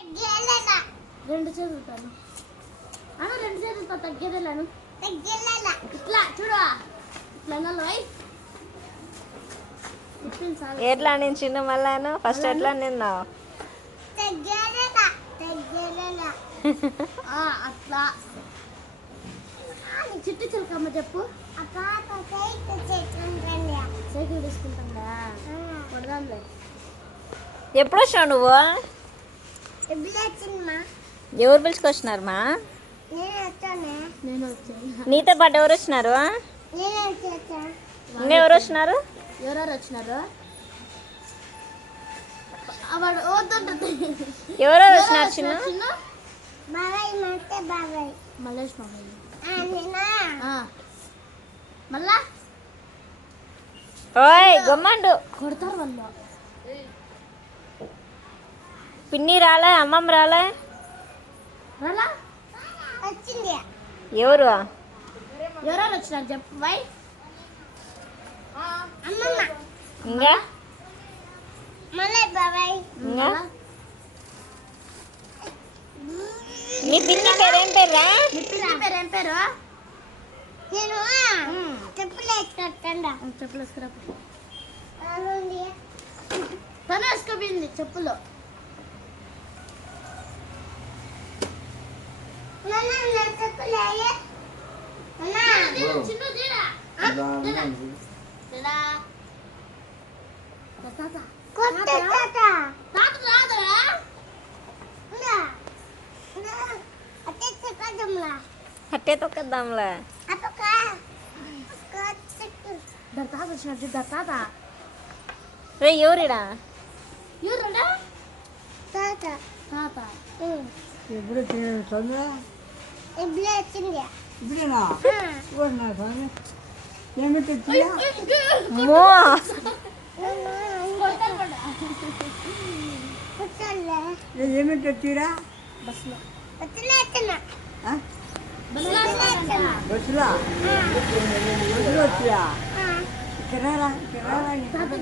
రెండు చేతులతో అను రెండు చేతులతో తగ్గేదేలాను ఇట్లా చూడు ఇట్లా ఎట్లా నేను చిన్న మళ్ళాను ఫస్ట్ ఎట్లా నిన్నావు అట్లా చిట్టు చిలకమ్మ చెప్పు సైకిల్ తీసుకుంటుందా కొడదాంలే. ఎప్పుడు వచ్చావు నువ్వు? ఎవరు పిలుచుకొచ్చినారు మా? నేను వచ్చాను. నీతో పాటు ఎవరు వచ్చినారు? ఇంకెవరు వచ్చినారు? ఎవరెవరు వచ్చినారు? ఎవరెవరు వచ్చినారు చిన్న? మల్లేష్ మామయ్య మళ్ళా ఓయ్ గమ్మండు కొడతారు వాళ్ళు. పిన్ని రాలే, అమ్మమ్మ రాలే. రాలా వచ్చింది. ఎవరు ఎవరెవరు వచ్చినారు చెప్పు బాయ్. ఇంకా ఇంకా నీ పిన్ని పేరేం పేరా? నీ పిన్ని పేరు ఏం పేరు? చెప్పులు వేసుకురా. తను వేసుకోపోయింది చెప్పులు. అట్టే తొక్కద్దాంలే. తాత వచ్చినట్టు తాత రే ఎవరిడా? ఎవరుడా? తాత ఎప్పుడు వచ్చింది? ఇప్పుడేనా? ఏమిటి అమ్మో ఏమిటి వచ్చిరా? బస్సులో బస్సులా బస్సులో వచ్చిరా? కిరారా తాత